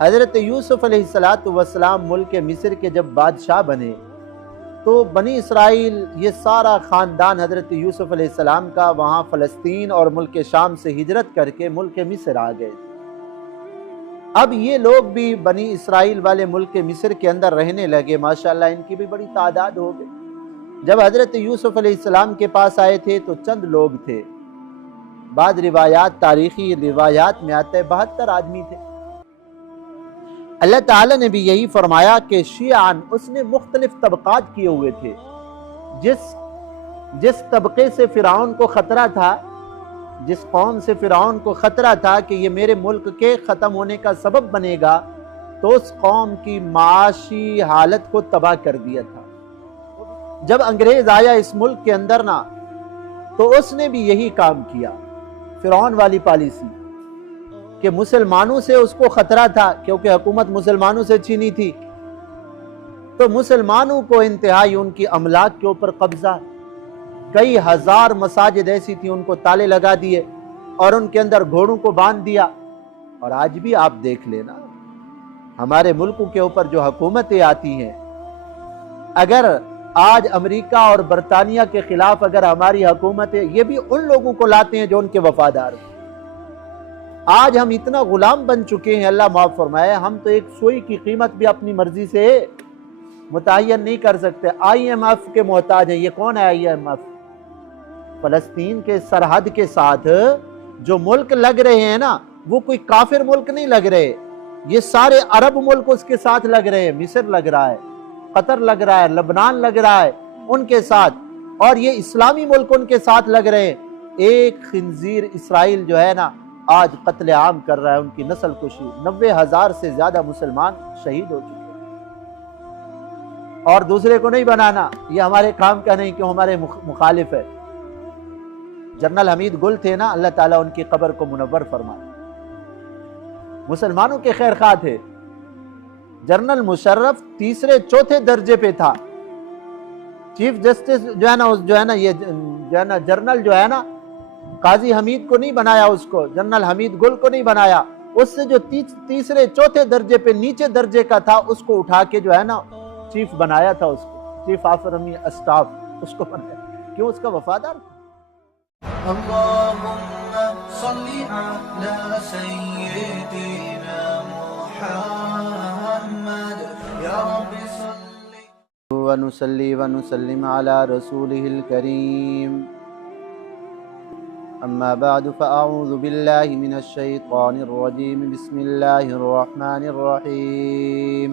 حضرت یوسف علیہ السلام ملک مصر کے جب بادشاہ بنے تو بنی اسرائیل یہ سارا خاندان حضرت یوسف علیہ السلام کا وہاں فلسطین اور ملک شام سے ہجرت کر کے ملک مصر آ گئے. اب یہ لوگ بھی بنی اسرائیل والے ملک مصر کے اندر رہنے لگے. ماشاءاللہ ان کی بھی بڑی تعداد ہو گئی. جب حضرت یوسف علیہ السلام کے پاس آئے تھے تو چند لوگ تھے. بعض روایات، تاریخی روایات میں آتا ہے 72 آدمی تھے. اللہ تعالیٰ نے بھی یہی فرمایا کہ شیعان، اس نے مختلف طبقات کیے ہوئے تھے. جس طبقے سے فرعون کو خطرہ تھا، جس قوم سے فرعون کو خطرہ تھا کہ یہ میرے ملک کے ختم ہونے کا سبب بنے گا، تو اس قوم کی معاشی حالت کو تباہ کر دیا تھا. جب انگریز آیا اس ملک کے اندر نا، تو اس نے بھی یہی کام کیا، فرعون والی پالیسی، کہ مسلمانوں سے اس کو خطرہ تھا کیونکہ حکومت مسلمانوں سے چھینی تھی، تو مسلمانوں کو انتہائی ان کی املاک کے اوپر قبضہ. کئی ہزار مساجد ایسی تھی، ان کو تالے لگا دیے اور ان کے اندر گھوڑوں کو باندھ دیا. اور آج بھی آپ دیکھ لینا ہمارے ملکوں کے اوپر جو حکومتیں آتی ہیں، اگر آج امریکہ اور برطانیہ کے خلاف اگر ہماری حکومتیں، یہ بھی ان لوگوں کو لاتے ہیں جو ان کے وفادار ہیں. آج ہم اتنا غلام بن چکے ہیں، اللہ معاف فرمائے، ہم تو ایک سوئی کی قیمت بھی اپنی مرضی سے متعین نہیں کر سکتے. IMF کے محتاج ہیں. یہ کون ہے IMF؟ فلسطین کے سرحد کے ساتھ جو ملک لگ رہے ہیں نا، وہ کوئی کافر ملک نہیں لگ رہے، یہ سارے عرب ملک اس کے ساتھ لگ رہے ہیں. مصر لگ رہا ہے، قطر لگ رہا ہے، لبنان لگ رہا ہے ان کے ساتھ، اور یہ اسلامی ملک ان کے ساتھ لگ رہے ہیں. ایک خنزیر اسرائیل جو ہے نا، آج قتل عام کر رہا ہے، ان کی نسل کشی. 90,000 سے زیادہ مسلمان شہید ہو چکے. اور دوسرے کو نہیں بنانا، یہ ہمارے کام کا نہیں، کیوں ہمارے مخالف ہے. جنرل حمید گل تھے نا، اللہ تعالیٰ ان کی قبر کو منور فرمائے، مسلمانوں کے خیر خواہ تھے. جنرل مشرف تیسرے چوتھے درجے پہ تھا. چیف جسٹس جو ہے نا یہ جو ہے نا جنرل جو ہے نا، قاضی حمید کو نہیں بنایا، اس کو جنرل حمید گل کو نہیں بنایا، اس سے جو تیسرے چوتھے درجے پہ نیچے درجے کا تھا، اس کو اٹھا کے جو ہے نا چیف بنایا تھا. اس کو چیف آف آرمی اسٹاف اس کو بنایا، کیوں؟ اس کا وفادار تھا. اللهم صل على سيدنا محمد يا رب صل ونصلي ونسلم على رسوله الكريم. أما بعد فأعوذ بالله من الشيطان الرجيم. بسم الله الرحمن الرحيم.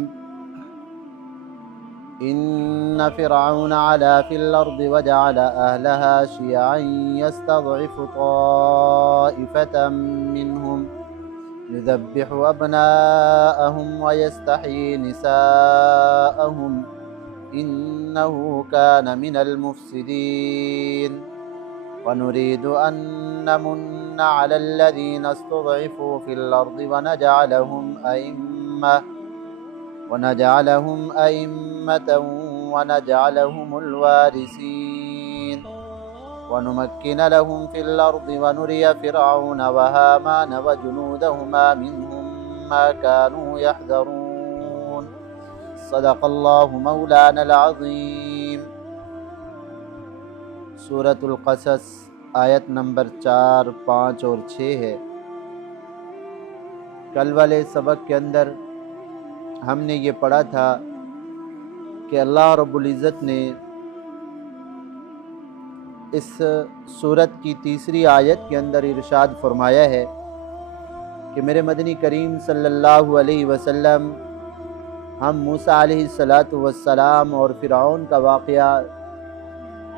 إن فرعون علا في الأرض وجعل أهلها شيعا يستضعف طائفة منهم يذبح أبناءهم ويستحيي نساءهم إنه كان من المفسدين. ونريد أن نمن على الذين استضعفوا في الأرض ونجعلهم أئمة ونجعلهم الوارثين ونمكن لهم في الأرض ونري فرعون وهامان وجنودهما منهم ما كانوا يحذرون. صدق الله مولانا العظيم. سورۃ القصص آیت نمبر 4، 5 اور 6 ہے. کل والے سبق کے اندر ہم نے یہ پڑھا تھا کہ اللہ رب العزت نے اس سورت کی تیسری آیت کے اندر ارشاد فرمایا ہے کہ میرے مدنی کریم صلی اللہ علیہ وسلم، ہم موسیٰ علیہ السلام اور فرعون کا واقعہ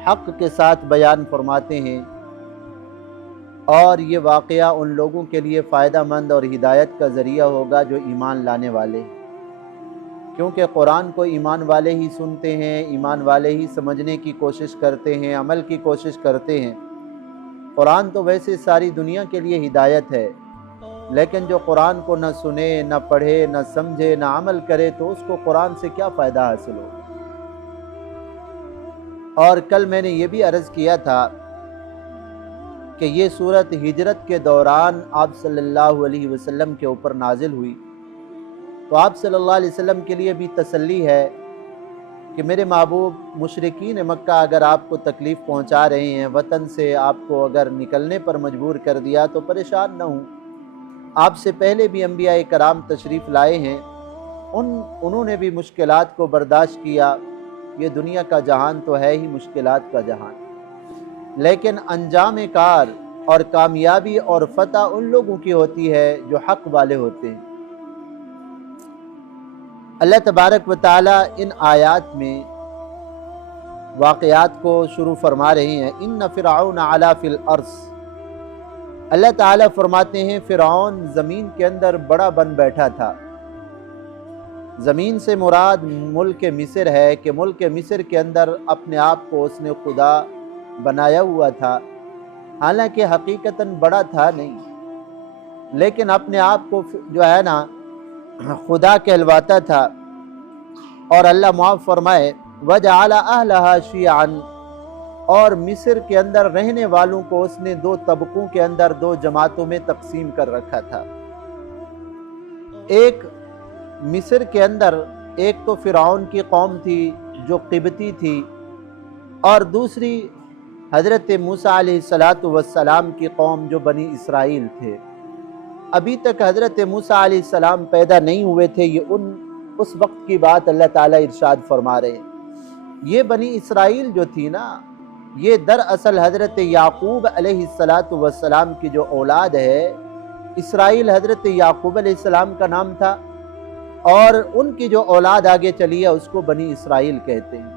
حق کے ساتھ بیان فرماتے ہیں، اور یہ واقعہ ان لوگوں کے لیے فائدہ مند اور ہدایت کا ذریعہ ہوگا جو ایمان لانے والے ہیں، کیونکہ قرآن کو ایمان والے ہی سنتے ہیں، ایمان والے ہی سمجھنے کی کوشش کرتے ہیں، عمل کی کوشش کرتے ہیں. قرآن تو ویسے ساری دنیا کے لیے ہدایت ہے، لیکن جو قرآن کو نہ سنے، نہ پڑھے، نہ سمجھے، نہ عمل کرے، تو اس کو قرآن سے کیا فائدہ حاصل ہو. اور کل میں نے یہ بھی عرض کیا تھا کہ یہ سورت ہجرت کے دوران آپ صلی اللہ علیہ وسلم کے اوپر نازل ہوئی، تو آپ صلی اللہ علیہ وسلم کے لیے بھی تسلی ہے کہ میرے محبوب مشرکین مکہ اگر آپ کو تکلیف پہنچا رہے ہیں، وطن سے آپ کو اگر نکلنے پر مجبور کر دیا تو پریشان نہ ہوں، آپ سے پہلے بھی انبیاء کرام تشریف لائے ہیں، انہوں نے بھی مشکلات کو برداشت کیا۔ یہ دنیا کا جہان تو ہے ہی مشکلات کا جہان، لیکن انجام کار اور کامیابی اور فتح ان لوگوں کی ہوتی ہے جو حق والے ہوتے ہیں۔ اللہ تبارک و تعالی ان آیات میں واقعات کو شروع فرما رہے ہیں۔ ان فرعون علا فی الارض، اللہ تعالیٰ فرماتے ہیں فرعون زمین کے اندر بڑا بن بیٹھا تھا۔ زمین سے مراد ملک مصر ہے کہ ملک مصر کے اندر اپنے آپ کو اس نے خدا بنایا ہوا تھا، حالانکہ حقیقتاً بڑا تھا نہیں، لیکن اپنے آپ کو جو ہے نا خدا کہلواتا تھا۔ اور اللہ معاف فرمائے وَجَعَلَ أَهْلَهَا شِيَعًا، اور مصر کے اندر رہنے والوں کو اس نے دو طبقوں کے اندر، دو جماعتوں میں تقسیم کر رکھا تھا۔ ایک مصر کے اندر ایک تو فرعون کی قوم تھی جو قبطی تھی، اور دوسری حضرت موسیٰ علیہ السلام کی قوم جو بنی اسرائیل تھے۔ ابھی تک حضرت موسیٰ علیہ السلام پیدا نہیں ہوئے تھے، یہ اس وقت کی بات اللہ تعالیٰ ارشاد فرما رہے ہیں۔ یہ بنی اسرائیل جو تھی نا، یہ دراصل حضرت یعقوب علیہ السلام کی جو اولاد ہے، اسرائیل حضرت یعقوب علیہ السلام کا نام تھا، اور ان کی جو اولاد آگے چلی ہے اس کو بنی اسرائیل کہتے ہیں۔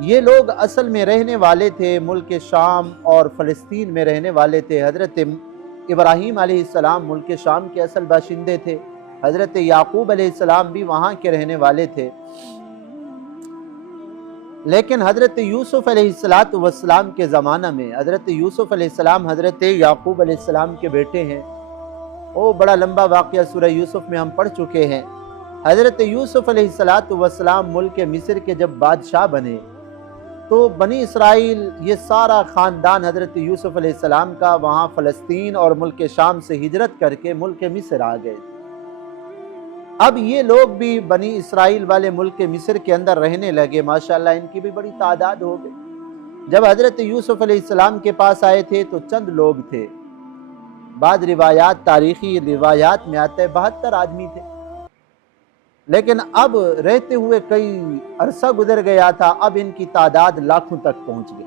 یہ لوگ اصل میں رہنے والے تھے ملک شام اور فلسطین میں رہنے والے تھے۔ حضرت ابراہیم علیہ السلام ملک شام کے اصل باشندے تھے، حضرت یعقوب علیہ السلام بھی وہاں کے رہنے والے تھے، لیکن حضرت یوسف علیہ السلام کے زمانہ میں، حضرت یوسف علیہ السلام حضرت یعقوب علیہ السلام کے بیٹے ہیں، وہ بڑا لمبا واقعہ سورہ یوسف میں ہم پڑھ چکے ہیں۔ حضرت یوسف علیہ السلام ملک مصر کے جب بادشاہ بنے تو بنی اسرائیل یہ سارا خاندان حضرت یوسف علیہ السلام کا وہاں فلسطین اور ملک شام سے ہجرت کر کے ملک مصر آ گئے۔ اب یہ لوگ بھی بنی اسرائیل والے ملک مصر کے اندر رہنے لگے، ماشاءاللہ ان کی بھی بڑی تعداد ہو گئی۔ جب حضرت یوسف علیہ السلام کے پاس آئے تھے تو چند لوگ تھے، بعض روایات، تاریخی روایات میں آتا ہے 72 آدمی تھے، لیکن اب رہتے ہوئے کئی عرصہ گزر گیا تھا، اب ان کی تعداد لاکھوں تک پہنچ گئی۔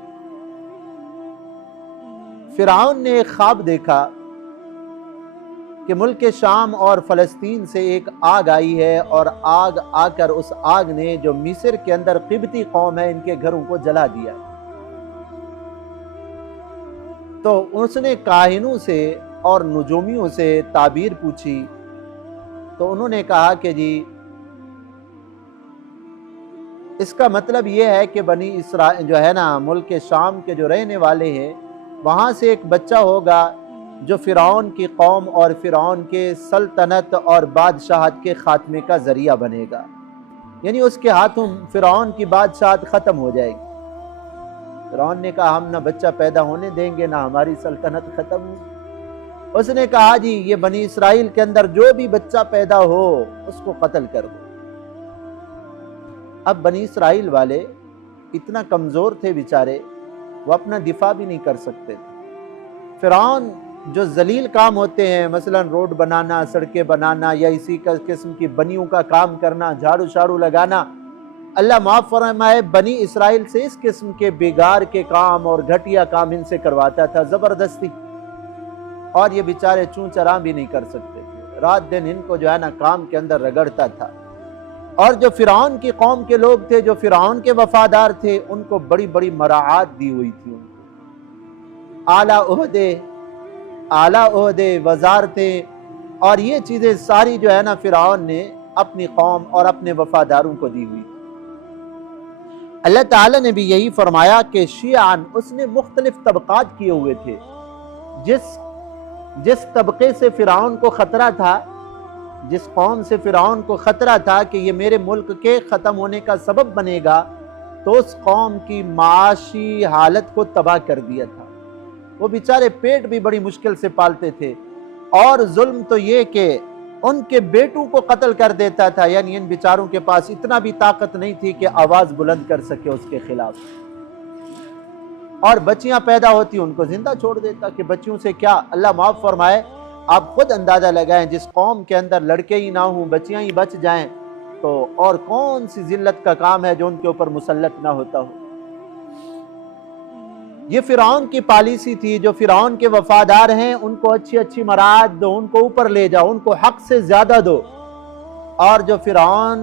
فرعون نے ایک خواب دیکھا کہ ملک شام اور فلسطین سے ایک آگ آئی ہے، اور آگ آ کر اس آگ نے جو مصر کے اندر قبطی قوم ہے ان کے گھروں کو جلا دیا۔ تو اس نے کاہنوں سے اور نجومیوں سے تعبیر پوچھی، تو انہوں نے کہا کہ جی اس کا مطلب یہ ہے کہ بنی اسرائیل جو ہے نا ملک شام کے جو رہنے والے ہیں وہاں سے ایک بچہ ہوگا جو فرعون کی قوم اور فرعون کے سلطنت اور بادشاہت کے خاتمے کا ذریعہ بنے گا، یعنی اس کے ہاتھوں فرعون کی بادشاہت ختم ہو جائے گی۔ فرعون نے کہا ہم نہ بچہ پیدا ہونے دیں گے نہ ہماری سلطنت ختم ہو۔ اس نے کہا جی یہ بنی اسرائیل کے اندر جو بھی بچہ پیدا ہو اس کو قتل کر دو۔ اب بنی اسرائیل والے اتنا کمزور تھے بیچارے، وہ اپنا دفاع بھی نہیں کر سکتے تھے۔ فرعون جو ذلیل کام ہوتے ہیں، مثلا روڈ بنانا، سڑکیں بنانا، یا اسی قسم کی بنیوں کا کام کرنا، جھاڑو شاڑو لگانا، اللہ معاف فرمائے بنی اسرائیل سے اس قسم کے بیگار کے کام اور گھٹیا کام ان سے کرواتا تھا زبردستی، اور یہ بیچارے چوں چراں بھی نہیں کر سکتے تھے، رات دن ان کو جو ہے نا کام کے اندر رگڑتا تھا۔ اور جو فرعون کی قوم کے لوگ تھے، جو فرعون کے وفادار تھے، ان کو بڑی بڑی مراعات دی ہوئی تھی، ان کو اعلیٰ عہدے، وزارتیں، اور یہ چیزیں ساری جو ہے نا فرعون نے اپنی قوم اور اپنے وفاداروں کو دی ہوئی تھی۔ اللہ تعالیٰ نے بھی یہی فرمایا کہ شیعان، اس نے مختلف طبقات کیے ہوئے تھے، جس طبقے سے فرعون کو خطرہ تھا، جس قوم سے فرعون کو خطرہ تھا کہ یہ میرے ملک کے ختم ہونے کا سبب بنے گا، تو اس قوم کی معاشی حالت کو تباہ کر دیا تھا۔ وہ بیچارے پیٹ بھی بڑی مشکل سے پالتے تھے، اور ظلم تو یہ کہ ان کے بیٹوں کو قتل کر دیتا تھا، یعنی ان بیچاروں کے پاس اتنا بھی طاقت نہیں تھی کہ آواز بلند کر سکے اس کے خلاف، اور بچیاں پیدا ہوتی ان کو زندہ چھوڑ دیتا کہ بچیوں سے کیا۔ اللہ معاف فرمائے، آپ خود اندازہ لگائیں، جس قوم کے اندر لڑکے ہی نہ ہوں، بچیاں ہی بچ جائیں، تو اور کون سی ذلت کا کام ہے جو ان کے اوپر مسلط نہ ہوتا ہو۔ یہ فرعون کی پالیسی تھی، جو فرعون کے وفادار ہیں ان کو اچھی اچھی مراعات دو، ان کو اوپر لے جاؤ، ان کو حق سے زیادہ دو، اور جو فرعون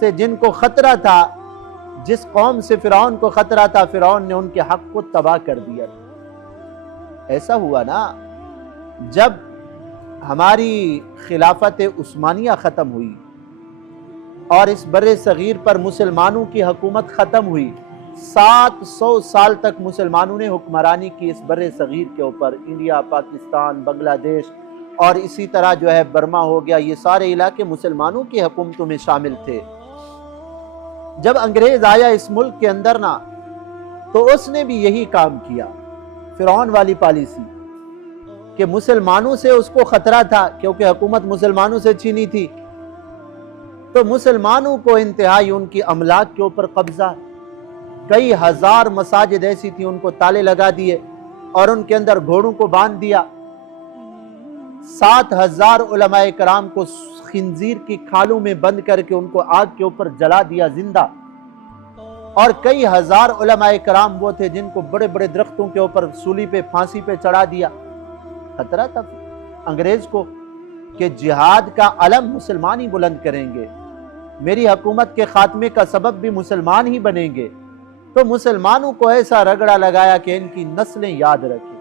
سے جن کو خطرہ تھا، جس قوم سے فرعون کو خطرہ تھا، فرعون نے ان کے حق کو تباہ کر دیا۔ ایسا ہوا نا جب ہماری خلافت عثمانیہ ختم ہوئی اور اس بر صغیر پر مسلمانوں کی حکومت ختم ہوئی، 700 سال تک مسلمانوں نے حکمرانی کی اس بر صغیر کے اوپر، انڈیا، پاکستان، بنگلہ دیش، اور اسی طرح جو ہے برما ہو گیا، یہ سارے علاقے مسلمانوں کی حکومتوں میں شامل تھے۔ جب انگریز آیا اس ملک کے اندر نا، تو اس نے بھی یہی کام کیا، فرعون والی پالیسی، کہ مسلمانوں سے اس کو خطرہ تھا کیونکہ حکومت مسلمانوں سے چھینی تھی، تو مسلمانوں کو انتہائی ان کی املاک کے اوپر قبضہ، کئی ہزار مساجد ایسی تھی ان کو تالے لگا دیے اور ان کے اندر گھوڑوں کو باندھ دیا، 7,000 علماء کرام کو خنزیر کی کھالوں میں بند کر کے ان کو آگ کے اوپر جلا دیا زندہ، اور کئی ہزار علماء کرام وہ تھے جن کو بڑے بڑے درختوں کے اوپر سولی پہ پھانسی پہ چڑھا دیا۔ خطرہ تھا انگریز کو کہ جہاد کا علم مسلمان ہی بلند کریں گے، میری حکومت کے خاتمے کا سبب بھی مسلمان ہی بنیں گے، تو مسلمانوں کو ایسا رگڑا لگایا کہ ان کی نسلیں یاد رکھیں۔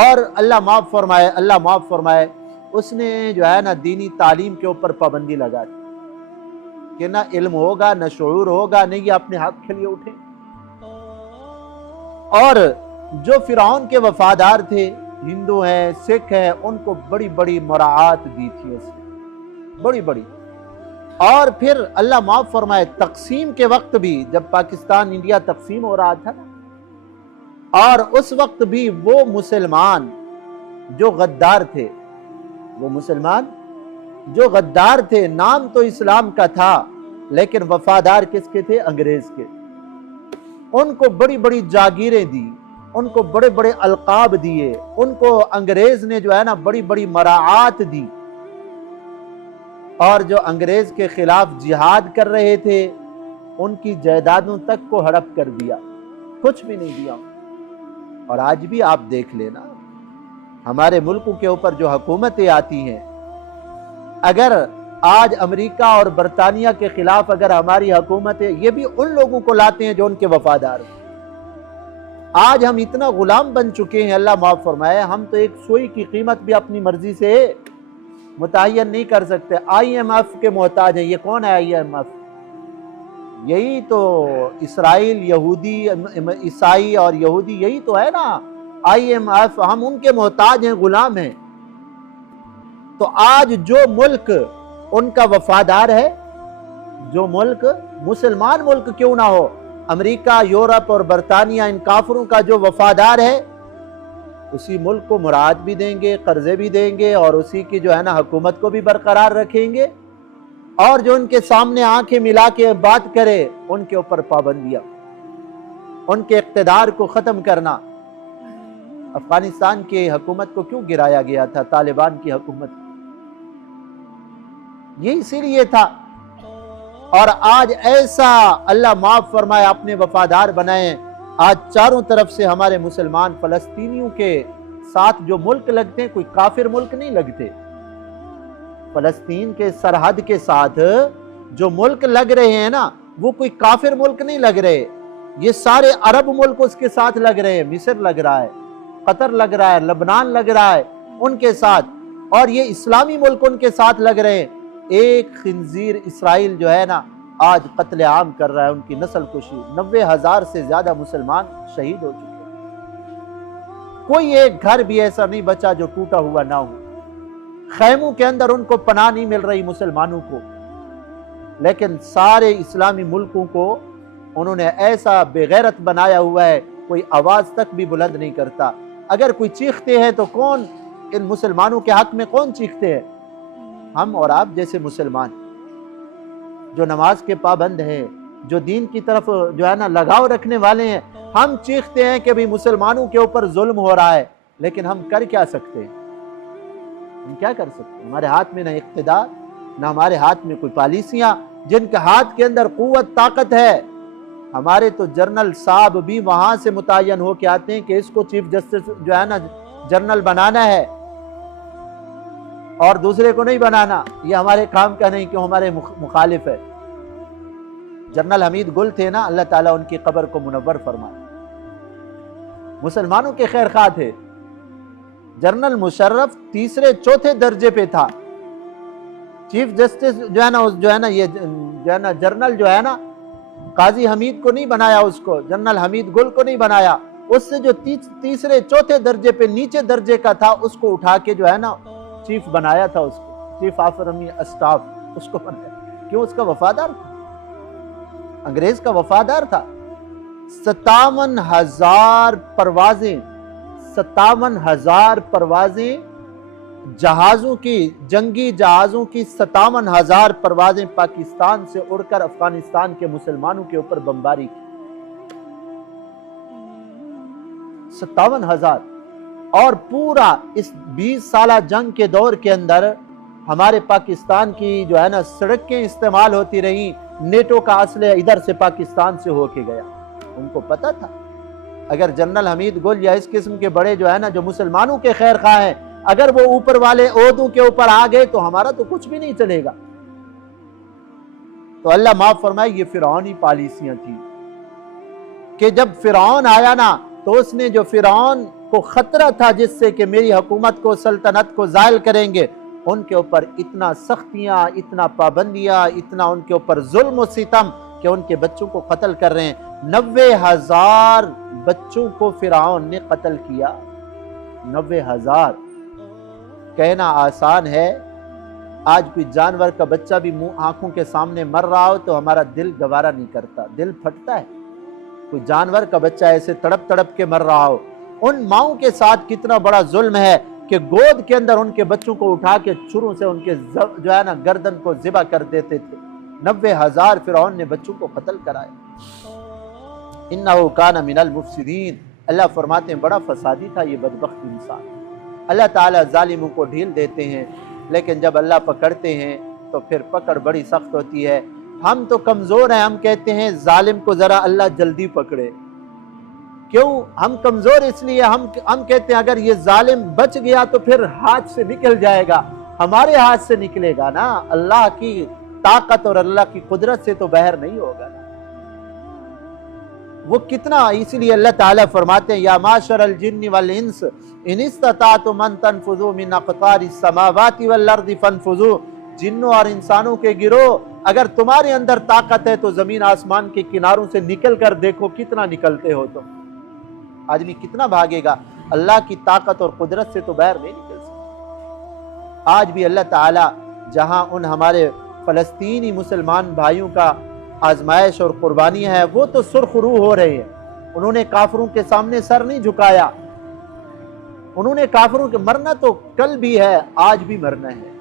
اور اللہ معاف فرمائے اس نے جو ہے نا دینی تعلیم کے اوپر پابندی لگا دی کہ نہ علم ہوگا، نہ شعور ہوگا، نہ یہ اپنے حق کے لیے اٹھے۔ اور جو فرعون کے وفادار تھے، ہندو ہیں، سکھ ہیں، ان کو بڑی بڑی مراعات دی تھی اس نے، بڑی بڑی۔ اور پھر اللہ معاف فرمائے تقسیم کے وقت بھی، جب پاکستان انڈیا تقسیم ہو رہا تھا، اور اس وقت بھی وہ مسلمان جو غدار تھے، نام تو اسلام کا تھا لیکن وفادار کس کے تھے؟ انگریز کے۔ ان کو بڑی بڑی جاگیریں دی، ان کو بڑے بڑے القاب دیے، ان کو انگریز نے جو ہے نا بڑی بڑی مراعات دی، اور جو انگریز کے خلاف جہاد کر رہے تھے ان کی جائیدادوں تک کو ہڑپ کر دیا، کچھ بھی نہیں دیا۔ اور آج بھی آپ دیکھ لینا ہمارے ملکوں کے اوپر جو حکومتیں آتی ہیں، اگر آج امریکہ اور برطانیہ کے خلاف اگر ہماری حکومتیں، یہ بھی ان لوگوں کو لاتے ہیں جو ان کے وفادار ہیں۔ آج ہم اتنا غلام بن چکے ہیں، اللہ معاف فرمائے، ہم تو ایک سوئی کی قیمت بھی اپنی مرضی سے متعین نہیں کر سکتے، IMF کے محتاج ہیں۔ یہ کون ہے IMF؟ یہی تو اسرائیل، یہودی، عیسائی اور یہودی، یہی تو ہے نا IMF، ہم ان کے محتاج ہیں، غلام ہیں۔ تو آج جو ملک ان کا وفادار ہے، جو ملک مسلمان ملک کیوں نہ ہو، امریکہ، یورپ اور برطانیہ، ان کافروں کا جو وفادار ہے، اسی ملک کو مراعات بھی دیں گے، قرضے بھی دیں گے، اور اسی کی جو ہے نا حکومت کو بھی برقرار رکھیں گے، اور جو ان کے سامنے آنکھیں ملا کے بات کرے ان کے اوپر پابندیاں، ان کے اقتدار کو ختم کرنا۔ افغانستان کی حکومت کو کیوں گرایا گیا تھا؟ طالبان کی حکومت، یہ اسی لیے تھا۔ اور آج ایسا اللہ معاف فرمائے اپنے وفادار بنائے، آج چاروں طرف سے ہمارے مسلمان فلسطینیوں کے ساتھ جو ملک لگتے ہیں، کوئی کافر ملک نہیں لگتے۔ فلسطین کے سرحد کے ساتھ جو ملک لگ رہے ہیں نا، وہ کوئی کافر ملک نہیں لگ رہے، یہ سارے عرب ملک اس کے ساتھ لگ رہے ہیں۔ مصر لگ رہا ہے، قطر لگ رہا ہے، لبنان لگ رہا ہے ان کے ساتھ، اور یہ اسلامی ملک ان کے ساتھ لگ رہے ہیں۔ ایک خنزیر اسرائیل جو ہے نا آج قتل عام کر رہا ہے، ان کی نسل کشی، 90,000 سے زیادہ مسلمان شہید ہو چکے ہیں۔ کوئی ایک گھر بھی ایسا نہیں بچا جو ٹوٹا ہوا نہ ہو، خیموں کے اندر ان کو پناہ نہیں مل رہی مسلمانوں کو، لیکن سارے اسلامی ملکوں کو انہوں نے ایسا بے غیرت بنایا ہوا ہے، کوئی آواز تک بھی بلند نہیں کرتا۔ اگر کوئی چیختے ہیں تو کون ان مسلمانوں کے حق میں کون چیختے ہیں؟ ہم اور آپ جیسے مسلمان جو نماز کے پابند ہیں، جو دین کی طرف جو ہے نا لگاؤ رکھنے والے ہیں، ہم چیختے ہیں کہ بھی مسلمانوں کے اوپر ظلم ہو رہا ہے، لیکن ہم کر کیا سکتے ہیں؟ ہم کیا کر سکتے ہیں؟ ہمارے ہاتھ میں نہ اقتدار، نہ ہمارے ہاتھ میں کوئی پالیسیاں، جن کے ہاتھ کے اندر قوت طاقت ہے۔ ہمارے تو جنرل صاحب بھی وہاں سے متعین ہو کے آتے ہیں کہ اس کو چیف جسٹس جو ہے نا جنرل بنانا ہے اور دوسرے کو نہیں بنانا، یہ ہمارے کام کا نہیں کہ ہمارے مخالف ہے۔ جنرل حمید گل تھے نا، اللہ تعالیٰ ان کی قبر کو منور فرمائے، مسلمانوں کے خیر خواہ تھے۔ جنرل مشرف تیسرے چوتھے درجے پہ تھا، چیف جسٹس جو ہے نا یہ جو ہے نا جنرل جو ہے نا قاضی حمید کو نہیں بنایا، اس کو جنرل حمید گل کو نہیں بنایا، اس سے جو تیسرے چوتھے درجے پہ نیچے درجے کا تھا اس کو اٹھا کے جو ہے نا چیف بنایا تھا، اس کو چیف آف آرمی اسٹاف اس کو بنایا۔ کیوں؟ اس کا وفادار تھا، انگریز کا وفادار تھا۔ 57,000 پروازیں، 57,000 پروازیں جہازوں کی، جنگی جہازوں کی 57,000 پروازیں پاکستان سے اڑ کر افغانستان کے مسلمانوں کے اوپر بمباری کی۔ 57,000، اور پورا اس 20 سالہ جنگ کے دور کے اندر ہمارے پاکستان کی جو ہے نا سڑکیں استعمال ہوتی رہی، نیٹو کا اسلحہ ادھر سے پاکستان سے ہو کے گیا۔ ان کو پتا تھا اگر جنرل حمید گل یا اس قسم کے بڑے جو ہے نا جو مسلمانوں کے خیر خواہ ہیں، اگر وہ اوپر والے عہدوں کے اوپر آ گئے تو ہمارا تو کچھ بھی نہیں چلے گا۔ تو اللہ معاف فرمائے، یہ فرعونی پالیسیاں تھیں کہ جب فرعون آیا نا تو اس نے جو فرعون کو خطرہ تھا جس سے کہ میری حکومت کو، سلطنت کو زائل کریں گے، ان کے اوپر اتنا سختیاں، اتنا پابندیاں، اتنا ان کے اوپر ظلم و ستم کہ ان کے بچوں کو قتل کر رہے ہیں۔ 90,000 بچوں کو فرعون نے قتل کیا۔ 90,000 کہنا آسان ہے، آج کوئی جانور کا بچہ بھی منہ آنکھوں کے سامنے مر رہا ہو تو ہمارا دل گوارا نہیں کرتا، دل پھٹتا ہے۔ کوئی جانور کا بچہ ایسے تڑپ تڑپ کے مر رہا ہو، ان ماؤں کے ساتھ کتنا بڑا ظلم ہے کہ گود کے اندر ان کے بچوں کو اٹھا کے چھروں سے ان کے جو ہے نا گردن کو ذبح کر دیتے تھے۔ 90,000 فرعون نے بچوں کو قتل کرایا۔ انہو کان من المفسدین، اللہ فرماتے ہیں بڑا فسادی تھا یہ بدبخت انسان۔ اللہ تعالیٰ ظالموں کو ڈھیل دیتے ہیں، لیکن جب اللہ پکڑتے ہیں تو پھر پکڑ بڑی سخت ہوتی ہے۔ ہم تو کمزور ہیں، ہم کہتے ہیں ظالم کو ذرا اللہ جلدی پکڑے۔ کیوں ہم کمزور؟ اس لیے ہم کہتے ہیں اگر یہ ظالم بچ گیا تو پھر ہاتھ سے نکل جائے گا، ہمارے ہاتھ سے نکلے گا نا، اللہ کی طاقت اور اللہ کی قدرت سے تو باہر نہیں ہوگا نا۔ وہ کتنا، اسی لیے اللہ تعالیٰ فرماتے ہیں یا معاشر الجن والانس ان استطعتم ان تنفذوا من اقطار السماوات والارض فانفذوا، جنوں اور انسانوں کے گروہ اگر تمہارے اندر طاقت ہے تو زمین آسمان کے کناروں سے نکل کر دیکھو کتنا نکلتے ہو تم۔ آدمی کتنا بھاگے گا، اللہ کی طاقت اور قدرت سے تو باہر نہیں نکل سکتا۔ آج بھی اللہ تعالیٰ جہاں ان ہمارے فلسطینی مسلمان بھائیوں کا آزمائش اور قربانی ہے، وہ تو سرخ روح ہو رہے ہیں، انہوں نے کافروں کے سامنے سر نہیں جھکایا، انہوں نے کافروں کے مرنا تو کل بھی ہے، آج بھی مرنا ہے۔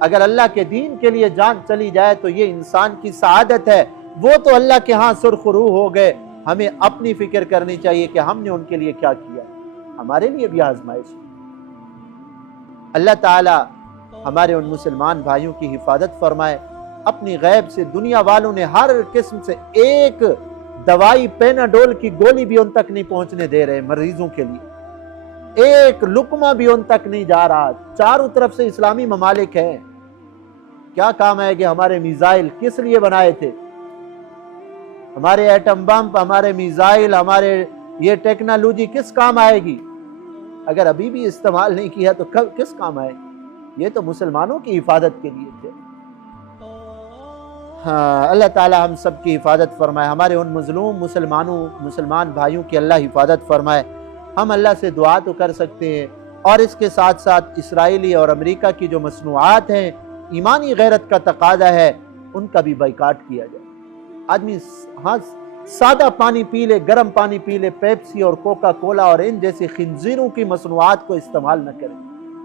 اگر اللہ کے دین کے لیے جان چلی جائے تو یہ انسان کی سعادت ہے، وہ تو اللہ کے ہاں سرخ روح ہو گئے۔ ہمیں اپنی فکر کرنی چاہیے کہ ہم نے ان کے لیے کیا کیا، ہمارے لیے بھی آزمائش ہے۔ اللہ تعالی ہمارے ان مسلمان بھائیوں کی حفاظت فرمائے، اپنی غیب سے دنیا والوں نے ہر قسم سے ایک دوائی پیناڈول کی گولی بھی ان تک نہیں پہنچنے دے رہے، مریضوں کے لیے ایک لقمہ بھی ان تک نہیں جا رہا۔ چاروں طرف سے اسلامی ممالک ہیں، کیا کام آئے گے؟ ہمارے میزائل کس لیے بنائے تھے؟ ہمارے ایٹم بم، ہمارے میزائل، ہمارے یہ ٹیکنالوجی کس کام آئے گی؟ اگر ابھی بھی استعمال نہیں کیا تو کس کام آئے گی؟ یہ تو مسلمانوں کی حفاظت کے لیے تھے۔ ہاں، اللہ تعالی ہم سب کی حفاظت فرمائے، ہمارے ان مظلوم مسلمان بھائیوں کی اللہ حفاظت فرمائے۔ ہم اللہ سے دعا تو کر سکتے ہیں، اور اس کے ساتھ ساتھ اسرائیلی اور امریکہ کی جو مصنوعات ہیں، ایمانی غیرت کا تقاضا ہے ان کا بھی بائیکاٹ کیا جائے۔ آدمی ہاں سادہ پانی پی لے، گرم پانی پی لے، پیپسی اور کوکا کولا اور ان جیسی خنزیروں کی مصنوعات کو استعمال نہ کرے۔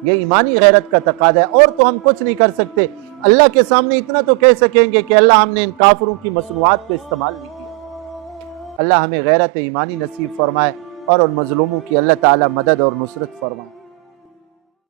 یہ ایمانی غیرت کا تقاضا ہے، اور تو ہم کچھ نہیں کر سکتے۔ اللہ کے سامنے اتنا تو کہہ سکیں گے کہ اللہ ہم نے ان کافروں کی مصنوعات کو استعمال نہیں کیا۔ اللہ ہمیں غیرت ایمانی نصیب فرمائے اور ان مظلوموں کی اللہ تعالی مدد اور نصرت فرمائے۔